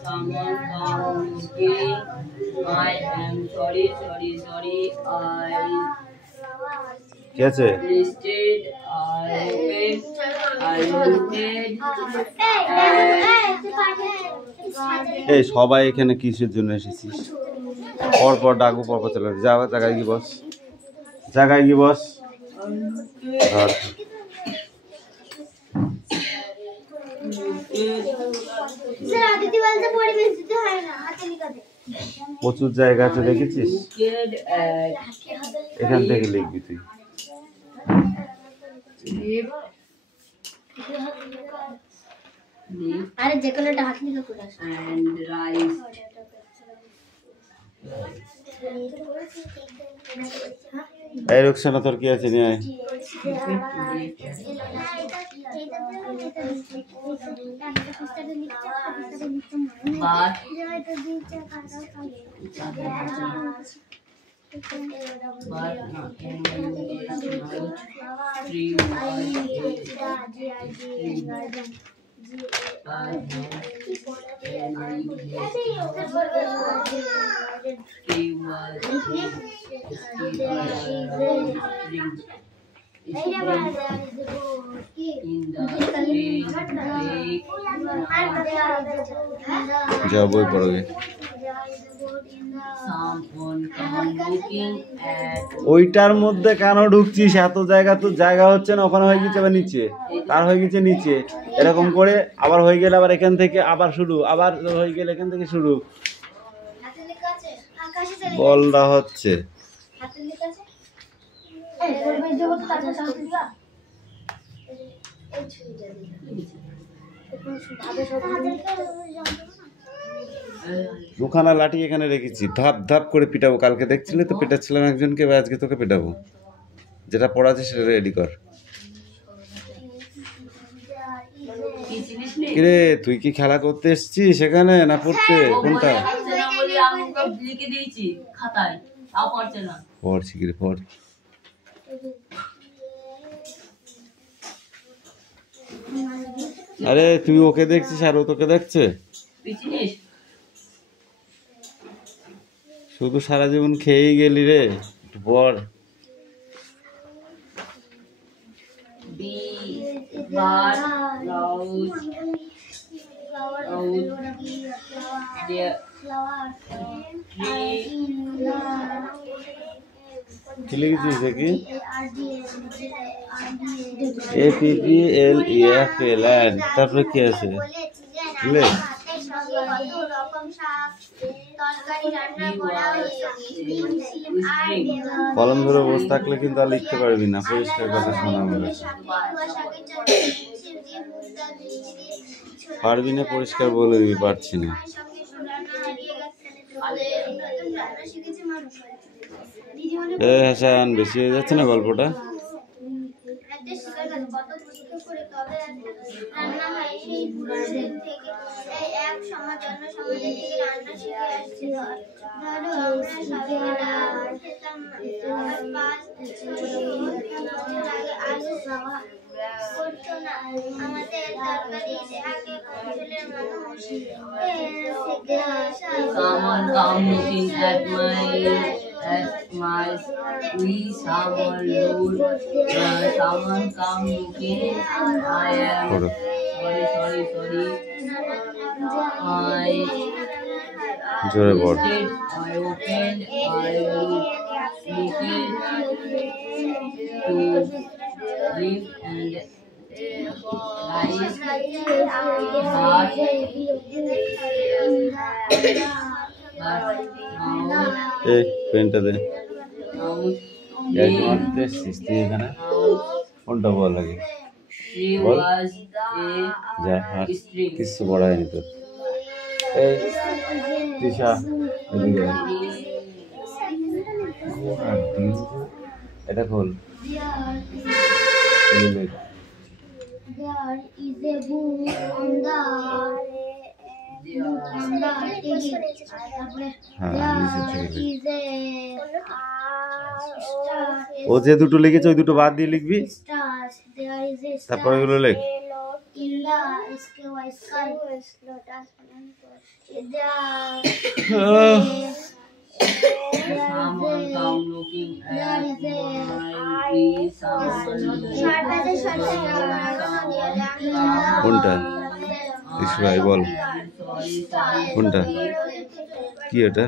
someone come looking. I am sorry. कैसे Listed, I looted. এই সবাই এখানে কিসের জন্য এসেছিস? পরপর ডাকবো, পরপর চলে যা, জায়গায় গিয়ে বস, জায়গায় গিয়ে বস। প্রচুর জায়গা আছে দেখেছিস, এখান থেকে লিখবি তুই। আরে যে কোনোটা হাত নিয়ে করে আসো and rice. এই রুকসানা তোর কি আছে নিয়ে আয়। But not in this যা বই পড়বে। ওইটার মধ্যে কেন ঢুকছিস? এত জায়গা তো জায়গা হচ্ছে না, ওখানে হয়ে গেছে আবার নিচে, তার হয়ে গেছে নিচে, এরকম করে আবার হয়ে গেলে আবার এখান থেকে আবার শুরু, আবার হয়ে গেলে এখান থেকে শুরু, বলটা হচ্ছে। দুখানা লাঠি এখানে রেখেছি, ধাপ ধাপ করে পিটাবো। কালকে দেখছিলে তো পিটাচ্ছিলাম একজনকে, আজকে তোকে পিটাবো। যেটা পড়া আছে সেটা রেডি কর। কিরে তুই কি খেলা করতে এসেছিস সেখানে না পড়তে? কোনটা পড়ছি কিরে, পড়। আরে তুই ওকে দেখছিস আর ও তোকে দেখছে? শুধু সারা জীবন খেয়েই গেলি রে, একটু পড়। কি লিখেছিস দেখি? APPLEFL, তারপরে কি আছে? কলম ধরে বসে থাকলে কিন্তু আর লিখতে পারবি না, পরিষ্কার কথা শোনা হবে। পারবি না, পরিষ্কার বলে দিবি পারছি না। হাসান, বেশি হয়ে যাচ্ছে না গল্পটা? Someone come looking at my squeeze. Someone come looking. I am sorry. জোরে বল। I opened. I looking to live and এই পেনটা দে। এখানে কোনটা বল আগে বল। যা কিছু বড় হয়নি তোর। এই তৃষা এদিকে এটা খোল। There is a book on the ও যে দুটো লিখেছে ওই দুটো বাদ দিয়ে লিখবি, তারপরে ওগুলো লেখ। in the sky. Someone come looking at my tree. কোনটা ইসরাই বল কোনটা কি এটা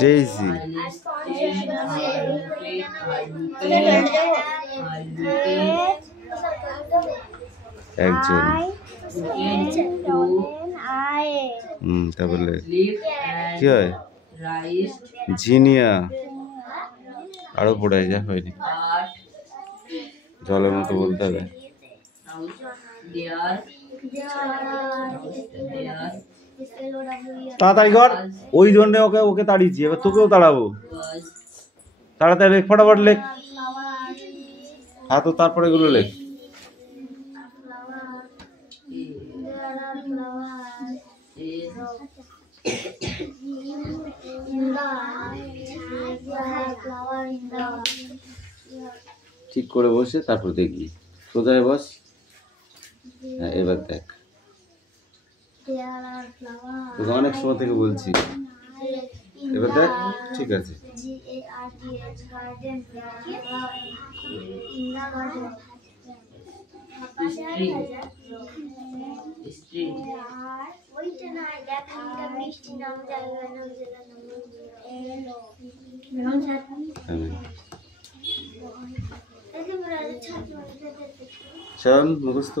ডেইজি একজন তারপরে কি হয় জিনিয়া আরো পড়াই যা হয়নি জলের মতো বলতে হবে তাড়াতাড়ি কর ওই জন্য ওকে ওকে তাড়িয়েছি এবার তোকেও তাড়াবো তাড়াতাড়ি লেখ ফটাফট লেখ হ্যাঁ তো তারপরে এগুলো লেখ ঠিক করে বসে তারপর দেখবি সোজায় বস হ্যাঁ এবার দেখ তোকে অনেক সময় থেকে বলছি এবার দেখ ঠিক আছে শোন মুখস্থ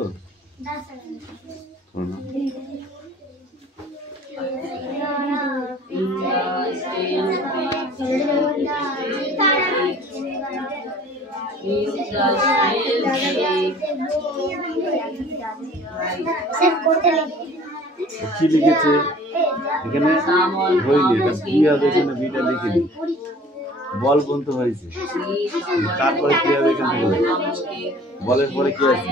কি লিখেছে এখানে হইলি কি হবে এখানে বিটা লিখিনি বল বলতে হয়েছে তারপরে কি হবে এখান থেকে বলের পরে কি আছে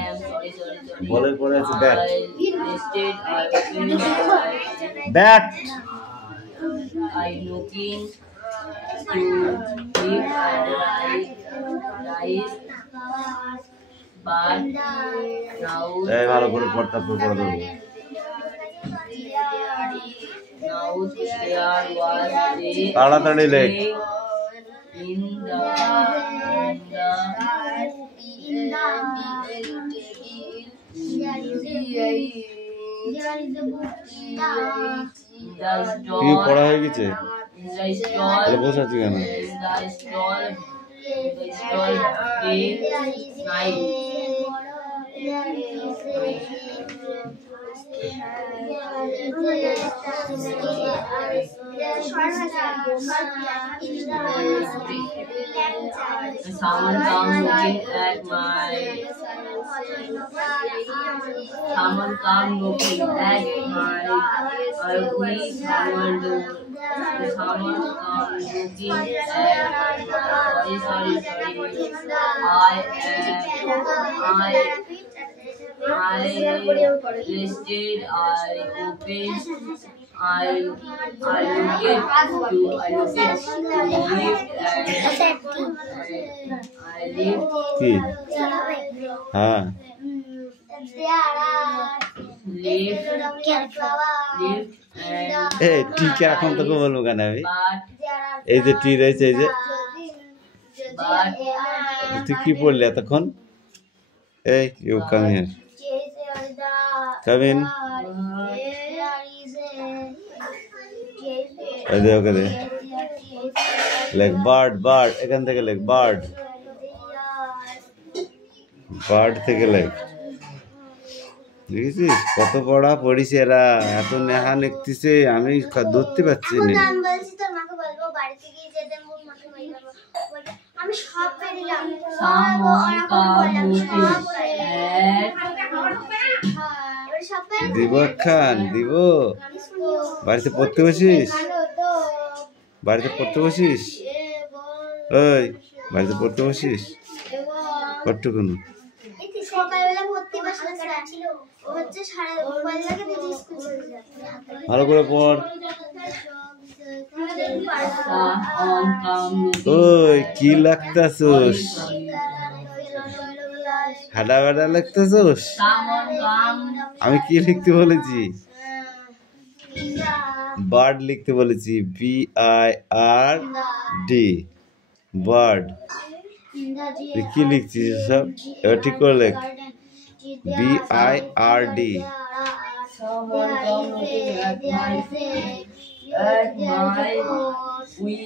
বলের পরে আছে bat bat I looking to live and rise, but now এই ভালো করে পড়তে পড়া দেবো there was a তাড়াতাড়ি লেখ in the কি পড়া হয়ে গেছে তাহলে বসে আছি কেন Someone come looking at my someone come looking at my ugly flower door. Someone come looking at sorry. I listed, I opened, I lived কি হ্যাঁ এই ঠিক এখন তোকে বলবো কেন আমি এই যে টি রয়েছে এই যে তুই কি পড়লি এতক্ষণ এই you come here come in এই দে ওকে দে লেখ বার্ড বার্ড এখান থেকে লেখ বার্ড বার্ড থেকে লেখ দেখেছিস কত পড়া পড়িস এরা এত নেহা লিখতেছে আমি ধরতে পারছি না দিব খান দিব বাড়িতে পড়তে বসিস বাড়িতে পড়তে বসিস ওই বাড়িতে পড়তে বসিস কতটুকুন ভালো করে পড় ওই কি লাগতাছস হাডা বাডা লিখতেছোস? Someone come. আমি কি লিখতে বলেছি? in the বার্ড লিখতে বলেছি, BIRD, বার্ড। in the কি লিখছিস সব? এবার ঠিক করে লেখ, BIRD। Someone come looking at my we.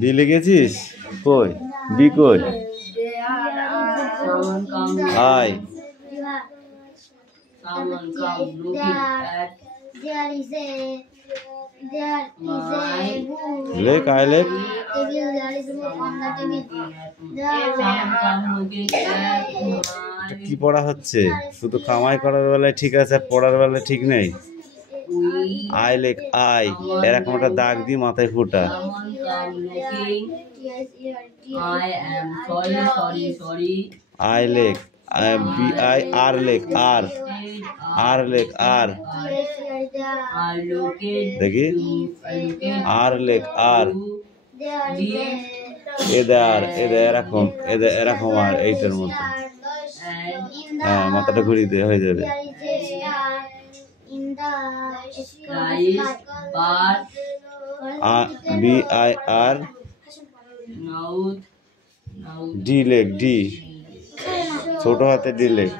B লিখেছিস? কই বি কই? Someone come. I Someone come looking at there is a book লেখ, আই লেখ। table, there is a book on the table. someone come looking at কি পড়া হচ্ছে? শুধু কামাই করার বেলায় ঠিক আছে, আর পড়ার বেলায় ঠিক নেই। we. আই লেখ, আই এরকম একটা দাগ দিয়ে মাথায় ফুটা। Someone come looking. Yes, I am sorry. I লেখ, BIR লেখ, আর আর লেখ, আর I locate দেখি, locate আর লেখ, আর এরকম এরকম, আর এইটার মতো। and হ্যাঁ, মাথাটা ঘুরিয়ে দে, হয়ে যাবে। rice but BIR mouth D লেখ, ডি ছোট হাতে ডি লেখ।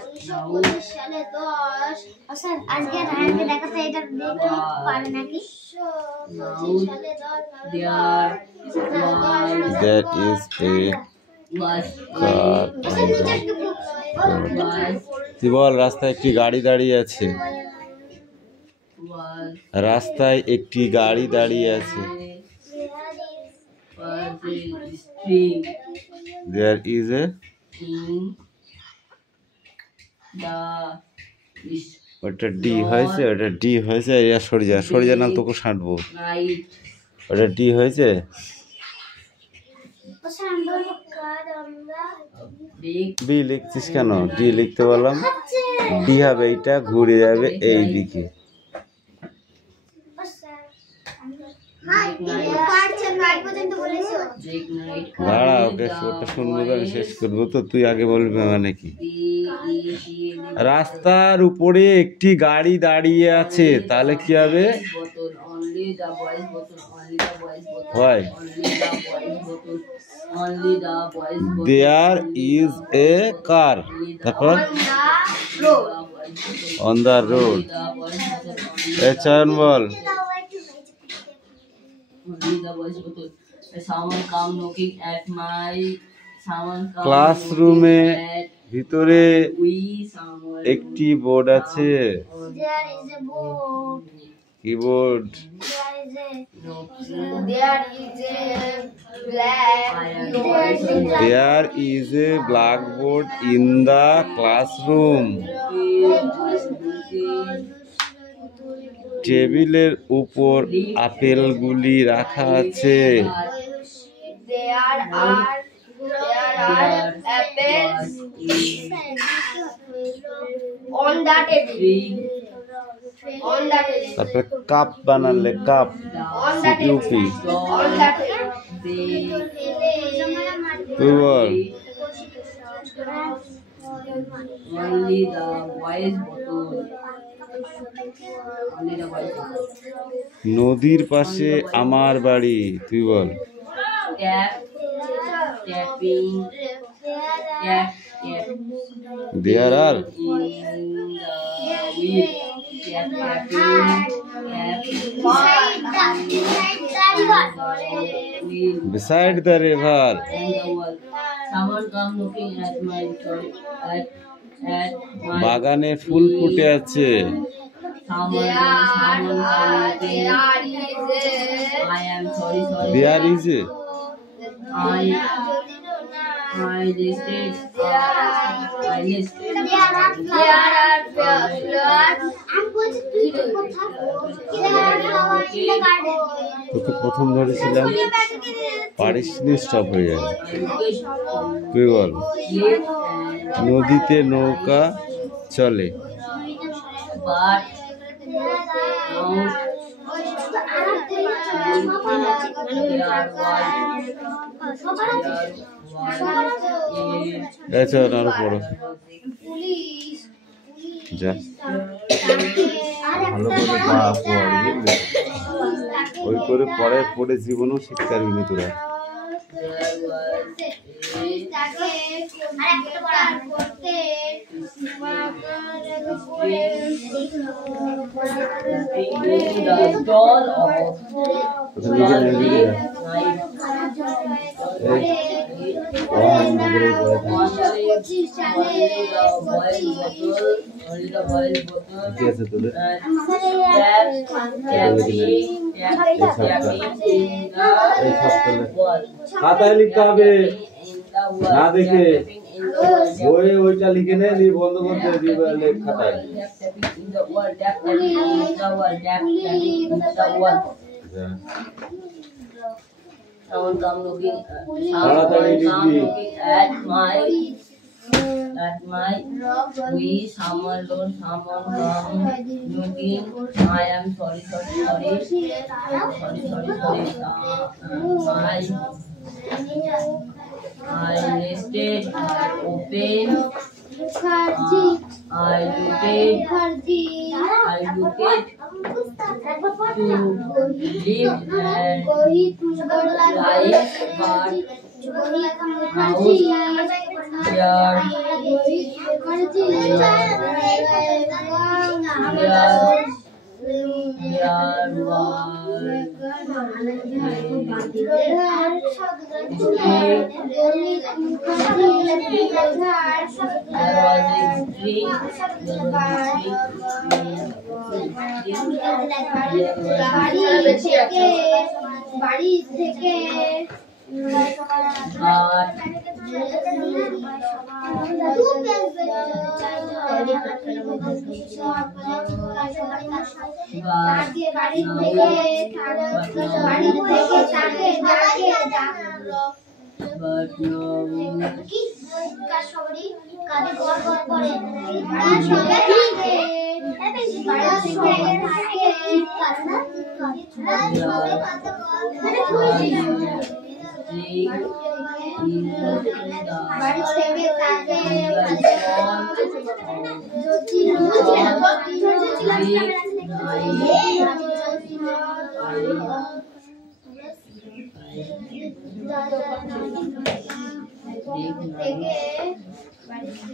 আজকে দেখাতে এটা দেখতে পারে নাকি there That is a was car. তুই বল, রাস্তায় একটি গাড়ি দাঁড়িয়ে আছে। was রাস্তায় একটি গাড়ি দাঁড়িয়ে আছে। was a stream There is a, in the ওটা ডি হয়েছে, ওটা ডি হয়েছে। এরা সরে যা না, তোকে ছাঁটবো। night ওটা ডি হয়েছে। big ডি লিখছিস কেন? ডি লিখতে বললাম, ডি হবে এইটা, ঘুরে যাবে এই দিকে। big night দাঁড়া, ওকে ওটা শুনবো তো, আমি শেষ করবো তো, তুই আগে বলবি মানে কি। রাস্তার উপরে একটি গাড়ি দাঁড়িয়ে আছে, তাহলে কি হবে? bottle only the boys bottle Why? only the boys bottle There is a car, তারপর on the road। এ চয়ন বল। someone come looking at my ক্লাসরুমে ভিতরে we someone একটি বোর্ড আছে, keyboard. There is a blackboard in the classroom। টেবিলের উপর আপেলগুলি রাখা আছে। There are apples on the table. তারপরে কাপ বানালে, cup UP. On the table. তুই বল। only the boys bottle only the boys bottle নদীর পাশে আমার বাড়ি, তুই বল। tapping tap there R in the weed tapping beside the river। someone come looking at my toy at my বাগানে ফুল ফুটে আছে। someone I am sorry there is a, I listed তোকে প্রথম ধরেছিলাম, পারিসনি, স্টপ হয়ে যাবে। তুই বল। নদীতে নৌকা চলে। but আচ্ছা আরো পড়ো যা ভালো করে পড় বুঝলি ওই করে পড়ে জীবনও শিখতে পারবি না তোরা খাতায় লিখতে হবে না দেখে বইয়ে ওইটা লিখে নে বন্ধ করতে দিবে খাতায় Someone come looking at my we someone come looking I am sorry I listed open I look it to live and life but house বাড়ি থেকে but no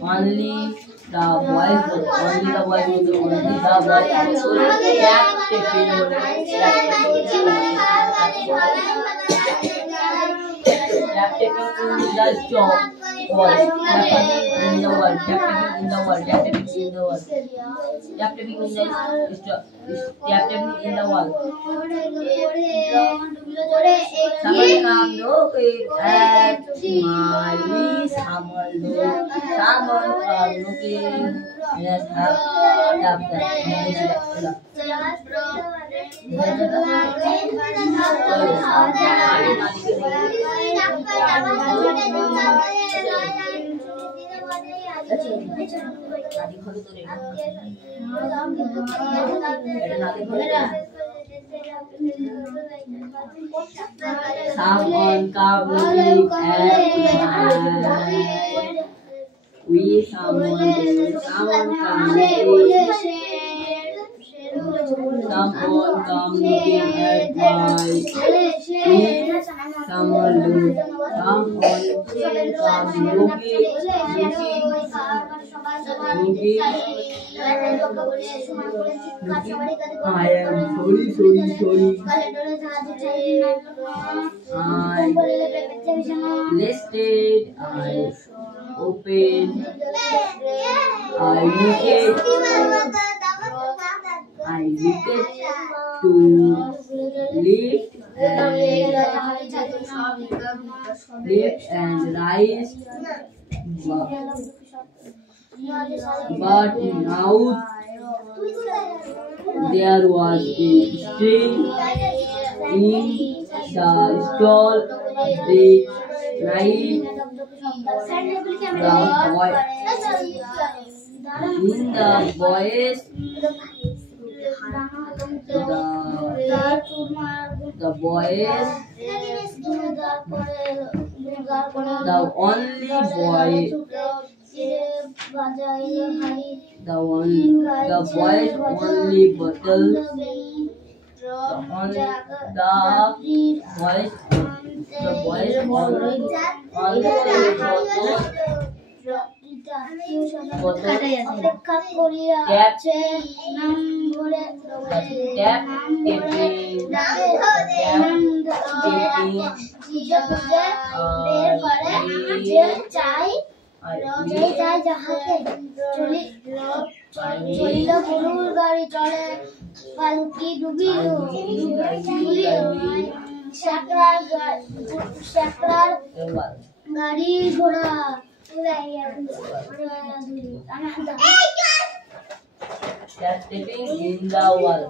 only the boys Someone come look at my knees. Someone come looking at Someone come looking at we someone come looking someone come looking at my someone come looking I am sorry. I listed, I open, I look to lift and rise, but now there was a string in the stall. The night the boys the boys, the only boy, the boys only bottle, the boys অপেক্ষা করিয়া আছে নাম ধরে বের করে যে চাই যাহাকে চলিল গরুর গাড়ি চলে পালকি ডুবিল শেকড়ার গাড়ি ঘোড়া stepping in the wall.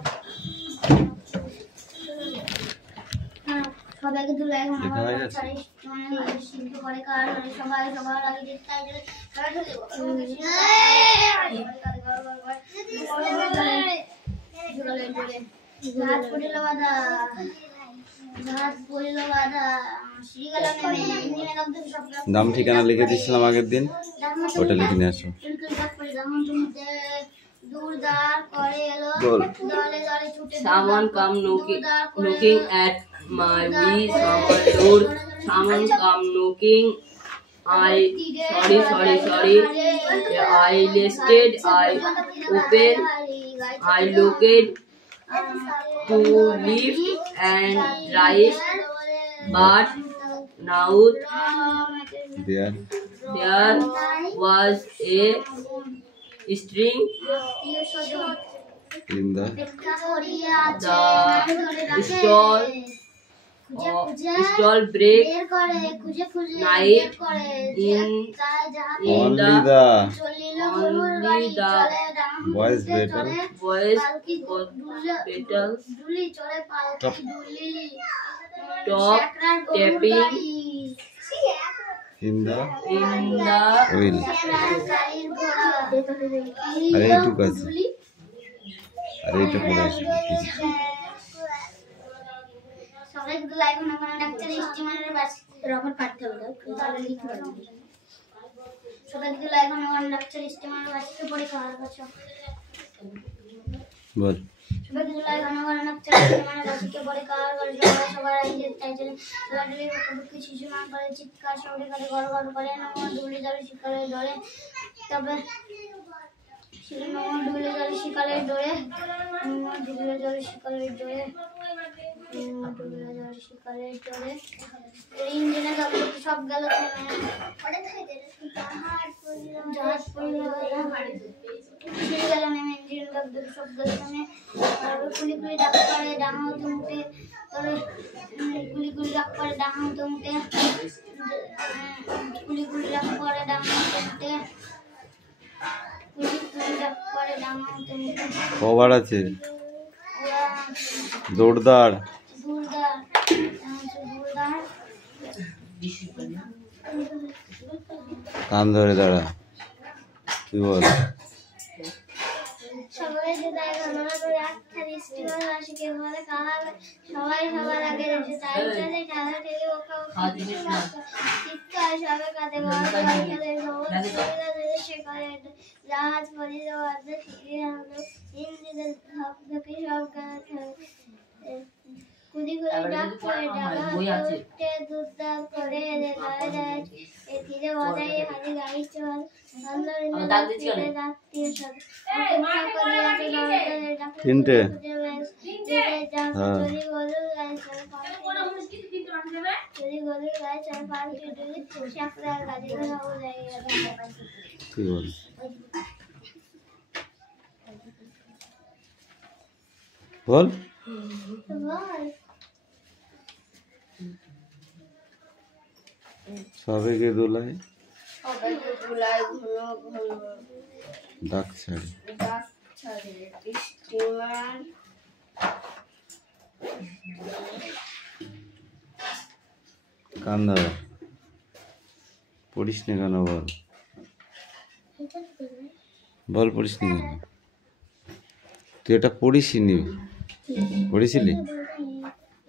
সবাইকে দুলাই দেখা হয়ে গেছে? শিল্প করে কার সবাই সবার আগে দেখতে হাত পড়িল বাধা নাম ঠিকানা লিখে দিচ্ছিলাম আগের দিন, ওটা লিখে নিয়ে আসো। Someone come knocking at my door. Someone come knocking. Sorry. I listed. I open. I looked to lift and rise, but now There was a string in the stall break night in only the boys battle top tapping in the wheel. আরে এইটুকু আছে, আরে এটা পড়ে আসবে সবাই কিন্তু live না কোনো ডাক্তার স্টিমারের বাস রবার কাটতে হবে তাহলে লিখতে পারবি। সবাই কিন্তু লাইভ না কোনো ডাক্তার স্টিমারের বাসকে পড়ে খাওয়ার কথা বল। সবাই কিন্তু লাইভ না কোনো ডাক্তার স্টিমারের বাসকে পড়ে খাওয়ার কথা সবার আগে চাইছেন লাডলি কবুতর শিশু মান করে চিৎকার শব্দে করে গড়গড় করে না দুলি জলে শিকারে ধরে তবে ডুলে জলে শিকারে ধরে ডুলে জলে শিকারে ধরে ইঞ্জিনে সব গেল জাহাজ গেল নেমে ইঞ্জিন সব গেল তারপর কুলি ডাক করে ডাঙা হতে মুখে তবে কুলি ডাক করে ডাঙা হতে মুখে কুলি ডাক করে ডাঙা হতে মুখে কুলি ডাক করে ডাঙা হতে মুখে কবার আছে জোরদার কান ধরে দাঁড়া, কি বল? সবাই সবার আগে জাহাজ পরিল কুদি করে ডাক করে ডাকা দুধ করে ফিরে বাজাই হাতে গাড়ি চল তিনটে বল সবাইকে দোলায় ডাক ছাড়ে কান ধরা পড়িস না কেন বল পড়িস না কেন? তুই এটা পড়িস নি। পড়েছিলি?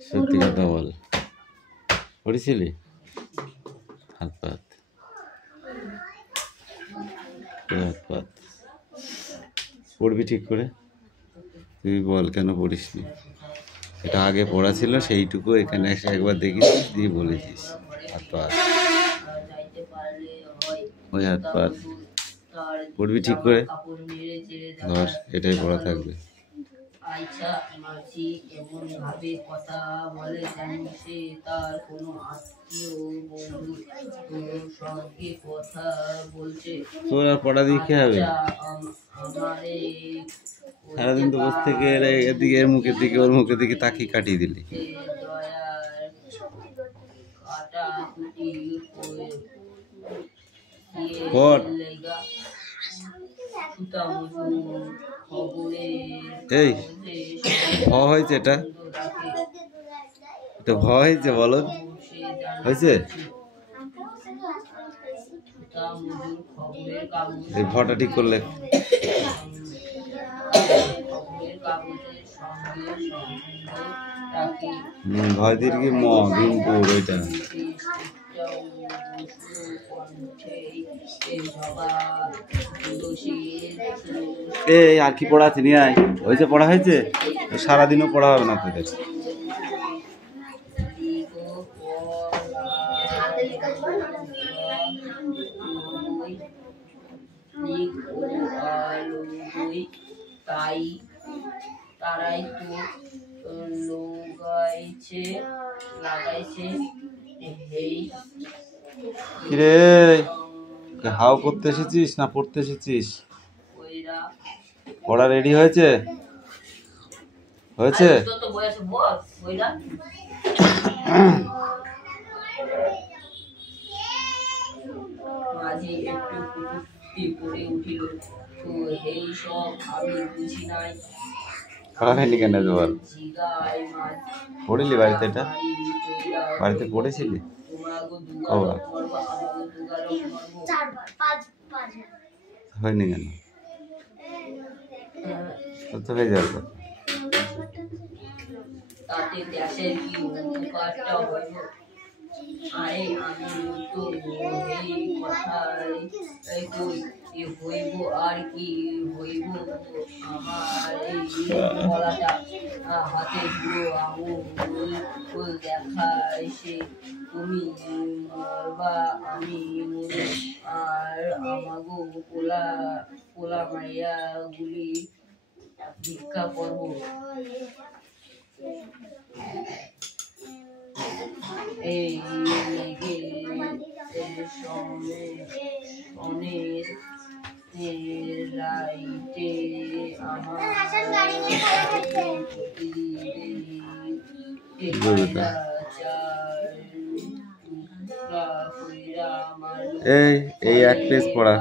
সত্যি কথা বল, পড়েছিলি? হাত পাত হাত পাত পড়বি ঠিক করে। তুই বল কেন পড়িসনি? এটা আগে পড়া ছিল, সেইটুকু এখানে এসে একবার দেখিস দিয়ে বলেছিস। হাত পাত ওই হাত পাত পড়বি ঠিক করে। ধর এটাই পড়া থাকবে। আচ্ছা মাঝি এমন ভাবে কথা বলে যেন সে তার কোনো আত্মীয় বন্ধুর সঙ্গে কথা বলছে। তোর আর পড়া দিয়ে কি হবে? আমারে সারাদিন তো বসে থেকে এদিকে এর মুখের দিকে ওর মুখের দিকে তাকিয়ে কাটিয়ে দিলি। দয়ার কাটা কুটি পড়। এই ভ হয়েছে, এটা এটা ভ হয়েছে, বলো হয়েছে? এই ভটা ঠিক করলে ভয় দিয়ে কি ম দিনপুর ওইটা। এই আর কি পড়া আছে নিয়ে আয়। হয়েছে, পড়া হয়েছে? সারাদিনও পড়া হবে না তোদের। তাই তারাই তো লাগাইছে এই কিরে হাও করতে এসেছিস না পড়তে এসেছিস? পড়া রেডি হয়েছে? হয়েছে? মাঝে একটু কুটুক্তি করে উঠিল, তো এই সব আমি বুঝি নাই। পড়া হয়নি কেন বল? পড়িলি বাড়িতে? এটা বাড়িতে পড়েছিলি? কবার হয়নি কেন? তো হয়ে যাবে। তাতে দেশের কি উপকারটা হইল? আরে আমি তো এই কথাই হইব আর কি হইব। আমার এই গলাটা হাতে ধুলো আঙুল দেখাইছে। তুমি মরবা আমি মরি, আর আমাগো পোলা মাইয়া গুলি ভিক্ষা করব। এই অনেক রাইটে এই এক পেজ পড়া।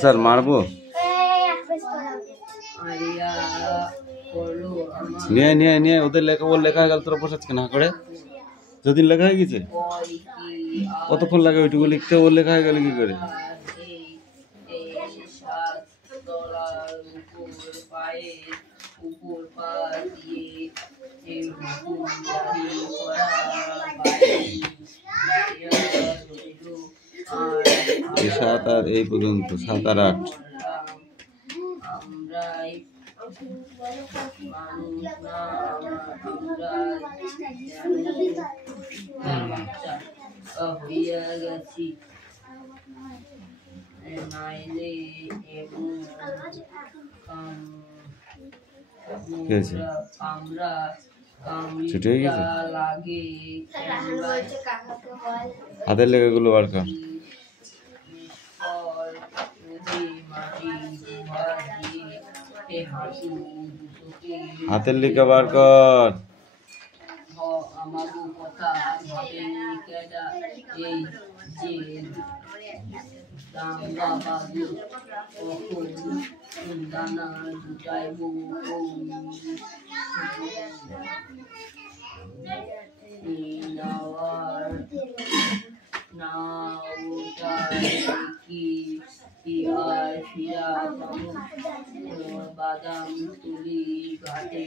স্যার মারবো? নিয়ে ওদের লেখা, ওর লেখা হয়ে গেল, তোরা বসাচ্ছ না করে? যদি লেখা হয়ে গেছে কতক্ষণ লাগে ওইটুকু লিখতে? ওর লেখা হয়ে গেল কি করে? সাত আর এই পর্যন্ত, 7 আর 8। ছুটি হয়ে গেছে? হাতের লেখাগুলো বার কর। হাতের লেখা বার কর। আমাগো কথা ভাবে কেডা? এই যে দাঙ্গা বাজু কখন দানা জুটাইব? নাওয়ার কি আর ফিরা বাদাম তুলি ঘাটে